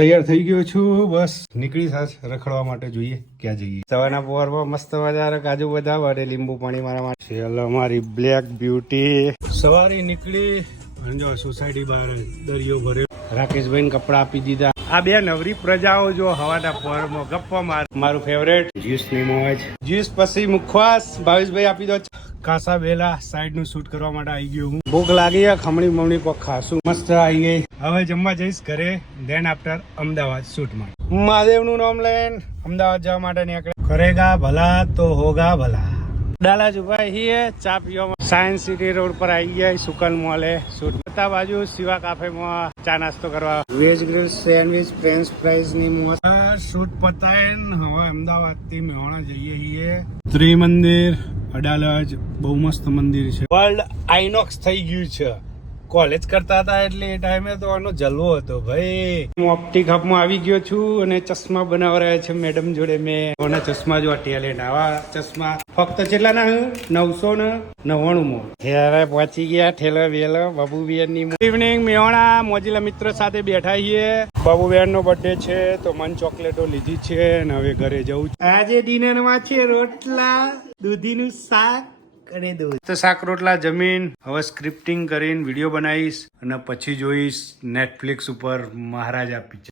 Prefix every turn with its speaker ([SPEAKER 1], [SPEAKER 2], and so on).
[SPEAKER 1] તૈયાર થઈ ગયો છું, બસ. નીકળી સાસ, રખડવા માટે જોઈએ ક્યાં જઈએ. સવારના પોવારમાં મસ્ત મજા કાજુ બદામ અને લીંબુ પાણી મારા માટે. અમારી બ્લેક બ્યુટી. સવારે નીકળી અને સોસાયટી બહાર દરિયો ભર્યો રાકેશભાઈ કપડા આપી દીધા. આ બે નવરી પ્રજાઓ જો હવાના પોરમાં ગપ્પા માર મારું ફેવરેટ જ્યુસની મોજ જ્યુસ પછી મુખવાસ. ભાવેશભાઈ આપી દો. કાસા વેલા સાઈડનું શૂટ કરવા માટે આવી ગયો હું. ભૂખ લાગી ખમણી મમણી કોક ખાસું મસ્ત આવી ગઈ. હવે જમવા જઈશ ઘરે. દેન આફ્ટર અમદાવાદ શૂટ માટે મહાદેવનું નામ લઈને અમદાવાદ જવા માટે નીકળે. કરેગા ભલા તો હોગા ભલા. ડાલા હિયે ચા પીવા સાયન્સ સિટી રોડ પર આવી ગયા સુકલ મોલે શૂટ કરતા બાજુ શિવા કાફેમાં ચા નાસ્તો કરવા. વેજ ગ્રીલ સેન્ડવિચ ફ્રેન્ચ ફ્રાઈઝની મોજ. શૂટ પતાયન હવે અમદાવાદથી મેહોણા જઈએ છીએ. ત્રિમંદિર અડાલજ બહુ મસ્ત મંદિર છે. વર્લ્ડ આઈનોક્સ થઈ ગયું છે. કોલેજ કરતા હતા એટલે એ ટાઈમે તો આનો જલવો હતો, ભાઈ. હું ઓપ્ટિક હબમાં આવી ગયો છું અને ચશ્મા બનાવરાયા છે મેડમ જોડે મેં. કોના ચશ્મા જો ટેલેન્ટ આવા ચશ્મા. ફક્ત કેટલા ના નવસો ને નવ્વાણું માં. ત્યારે પહોંચી ગયા ઠેલો વેલો બાબુબેનની ઇવનિંગ મેવાણા મોજીલા મિત્ર સાથે બેઠા છીએ. બાબુબેન નો બર્થડે છે, તો મન ચોકલેટો લીધી છે અને હવે ઘરે જવું. આજે ડિનરમાં છે રોટલા, દૂધીનું શાક અને દૂધ તો શાક રોટલા, જમીન, હવે સ્ક્રિપ્ટિંગ કરીને વીડિયો બનાવીશ અને પછી જોઈશ નેટફ્લિક્સ ઉપર મહારાજા પિક્ચર